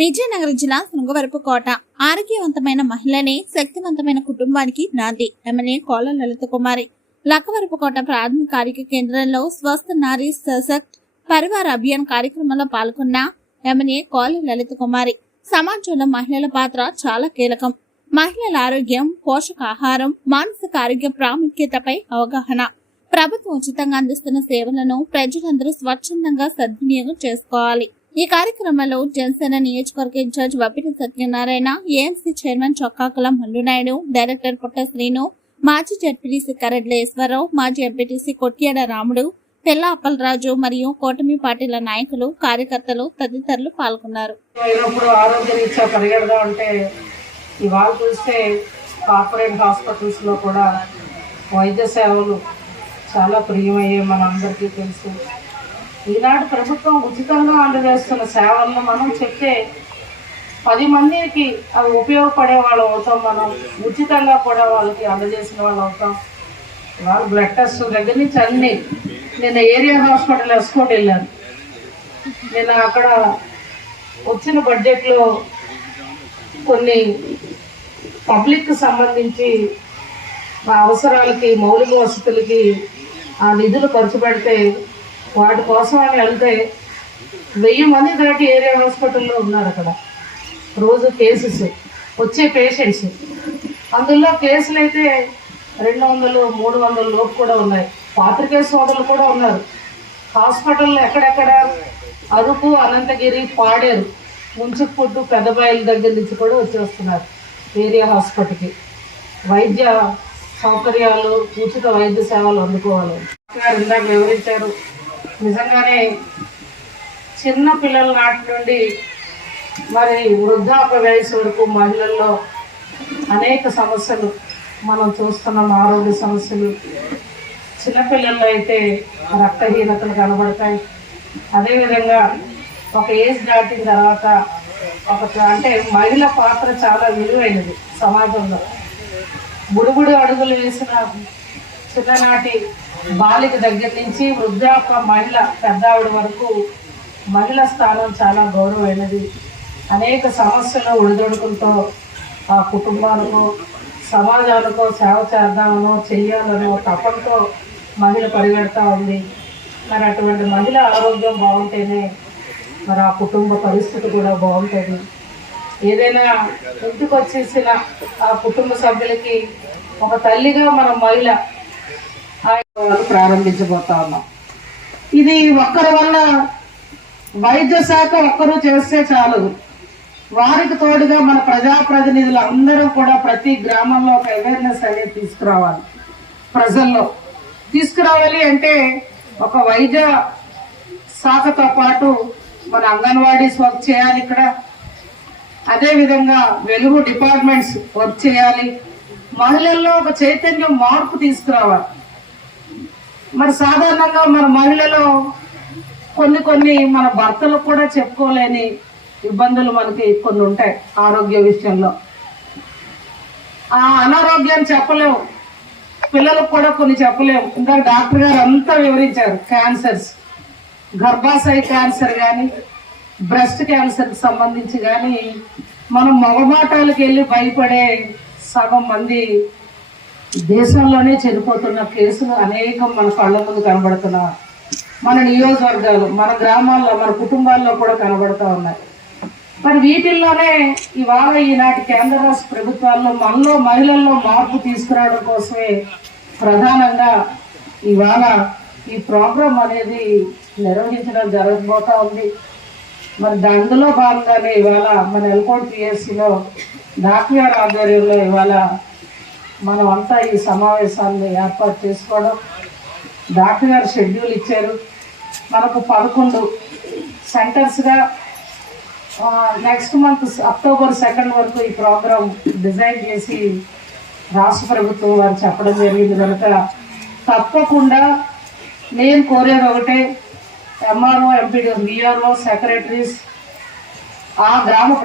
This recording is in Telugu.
విజయనగరం జిల్లా శృంగవరపు కోట. ఆరోగ్యవంతమైన మహిళనే శక్తివంతమైన కుటుంబానికి నాంది. ఎమ్మెల్యే కోల లలిత కుమారి. లక్కవరపు కోట ప్రాథమిక ఆరోగ్య కేంద్రంలో స్వస్థ నారీ సశక్త్ పరివార అభియాన్ కార్యక్రమంలో పాల్గొన్న ఎమ్మెల్యే కోల లలిత కుమారి. సమాజంలో మహిళల పాత్ర చాలా కీలకం. మహిళల ఆరోగ్యం పోషకాహారం మానసిక ఆరోగ్య ప్రాముఖ్యతపై అవగాహన. ప్రభుత్వం ఉచితంగా అందిస్తున్న సేవలను ప్రజలందరూ స్వచ్ఛందంగా సద్వినియోగం చేసుకోవాలి. ఈ కార్యక్రమంలో జనసేన నియోజకవర్గ in-charge Vappiti Satyanarayana AMC chairman Chokkakula Mallunaidu director Putta Srinu మాజీ జడ్పీటీసీ కరెడ్ల ఈశ్వరరావు మాజీ ఎంపీటీసీ కొట్యాడ రాముడు తెల్ల అప్పలరాజు మరియు కూటమి పార్టీల నాయకులు కార్యకర్తలు తదితరులు పాల్గొన్నారు. అయినప్పుడు ఆరోగ్య రీత్యా ఇవాళ చూస్తే కార్పొరేట్ హాస్పిటల్స్లో కూడా వైద్య సేవలు చాలా ప్రియమయ్యే మనందరికీ తెలుసు. ఈనాడు ప్రభుత్వం ఉచితంగా అందజేస్తున్న సేవలను మనం చెప్తే పది మందికి అవి ఉపయోగపడే వాళ్ళు అవుతాం మనం ఉచితంగా కూడా వాళ్ళకి అందజేసిన వాళ్ళు అవుతాం. వాళ్ళు బ్లడ్ టెస్ట్ దగ్గర నుంచి అన్ని. నేను ఏరియా హాస్పిటల్ వేసుకొని వెళ్ళాను. నేను అక్కడ వచ్చిన బడ్జెట్లో కొన్ని పబ్లిక్ సంబంధించి మా అవసరాలకి మౌలిక వసతులకి ఆ నిధులు ఖర్చు పెడితే వాటి కోసం అని వెళ్తే వెయ్యి మంది దాటి ఏరియా హాస్పిటల్లో ఉన్నారు అక్కడ. రోజు కేసెస్ వచ్చే పేషెంట్స్. అందులో కేసులు అయితే రెండు వందలు మూడు వందల లోపు కూడా ఉన్నాయి. పాత్రికేయ సోదరులు కూడా ఉన్నారు. హాస్పిటల్లో ఎక్కడెక్కడ అరకు అనంతగిరి పాడేరు ముంచుకుపుట్టు పెద్దబాయిల దగ్గర నుంచి కూడా వచ్చేస్తున్నారు ఏరియా హాస్పిటల్కి. వైద్య సౌకర్యాలు ఉచిత వైద్య సేవలు అందుకోవాలి. ఇందాక వివరించారు. నిజంగానే చిన్న పిల్లల నాటి నుండి మరి వృద్ధాప్య వయసు వరకు మహిళల్లో అనేక సమస్యలు మనం చూస్తున్నాం ఆరోగ్య సమస్యలు. చిన్నపిల్లల్లో అయితే రక్తహీనతలు కనబడతాయి. అదేవిధంగా ఒక ఏజ్ దాటిన తర్వాత ఒక అంటే మహిళ పాత్ర చాలా విలువైనది సమాజంలో. బుడుబుడు అడుగులు వేసిన చిన్ననాటి బాలిక దగ్గర నుంచి వృద్ధాప్య మహిళ పెద్దావిడ వరకు మహిళ స్థానం చాలా గౌరవమైనది. అనేక సమస్యలు ఒడిదొడుకులతో ఆ కుటుంబాలకు సమాజాలకు సేవ చేద్దామనో చెయ్యాలనో తపంతో మహిళ పరిగెడతా ఉంది. మరి అటువంటి మహిళ ఆరోగ్యం బాగుంటేనే మరి ఆ కుటుంబ పరిస్థితి కూడా బాగుంటుంది. ఏదైనా ఇంటికి వచ్చేసిన ఆ కుటుంబ సభ్యులకి ఒక తల్లిగా మన మహిళ వాళ్ళు ప్రారంభించబోతా ఉన్నాం ఇది ఒక్కరి వల్ల వైద్య శాఖ ఒక్కరు చేస్తే చాలు. వారికి తోడుగా మన ప్రజాప్రతినిధులు అందరూ కూడా ప్రతి గ్రామంలో ఒక అవేర్నెస్ అనేది తీసుకురావాలి. ప్రజల్లో తీసుకురావాలి అంటే ఒక వైద్య శాఖతో పాటు మన అంగన్వాడీస్ వర్క్ చేయాలి ఇక్కడ. అదేవిధంగా వెలుగు డిపార్ట్మెంట్స్ వర్క్ చేయాలి. మహిళల్లో ఒక చైతన్యం మార్పు తీసుకురావాలి. మరి సాధారణంగా మన మహిళలు కొన్ని కొన్ని మన భర్తలకు కూడా చెప్పుకోలేని ఇబ్బందులు మనకి కొన్ని ఉంటాయి ఆరోగ్య విషయంలో. ఆ అనారోగ్యాన్ని చెప్పలేము. పిల్లలకు కూడా కొన్ని చెప్పలేము. ఇందాక డాక్టర్ గారు అంతా వివరించారు క్యాన్సర్స్. గర్భాశయ క్యాన్సర్ కానీ బ్రెస్ట్ క్యాన్సర్కి సంబంధించి కానీ మనం మగమాటాలకు వెళ్ళి భయపడే సగం మంది దేశంలోనే చనిపోతున్న కేసులు అనేకం మన కళ్ళ ముందు కనబడుతున్నా. మన నియోజకవర్గాలు మన గ్రామాల్లో మన కుటుంబాల్లో కూడా కనబడుతూ ఉన్నాయి. మరి వీటిల్లోనే ఇవాళ ఈనాటి కేంద్ర రాష్ట్ర ప్రభుత్వాల్లో మనలో మహిళల్లో మార్పు తీసుకురావడం కోసమే ప్రధానంగా ఇవాళ ఈ ప్రోగ్రాం అనేది నిర్వహించడం జరగబోతా ఉంది. మరి అందులో భాగంగానే ఇవాళ మన ఎల్కోట్ పిఎస్సిలో డాక్టర్ ఆధ్వర్యంలో ఇవాళ మనం అంతా ఈ సమావేశాన్ని ఏర్పాటు చేసుకోవడం. డాక్టర్ గారు షెడ్యూల్ ఇచ్చారు. మనకు పదకొండు సెంటర్స్గా నెక్స్ట్ మంత్ అక్టోబర్ సెకండ్ వరకు ఈ ప్రోగ్రాం డిజైన్ చేసి రాష్ట్ర ప్రభుత్వం వారు చెప్పడం జరిగింది కనుక తప్పకుండా నేను కోరేది ఒకటే ఎంఆర్ఓ ఎంపీడీ విఆర్ఓ సెక్రటరీస్ ఆ గ్రామ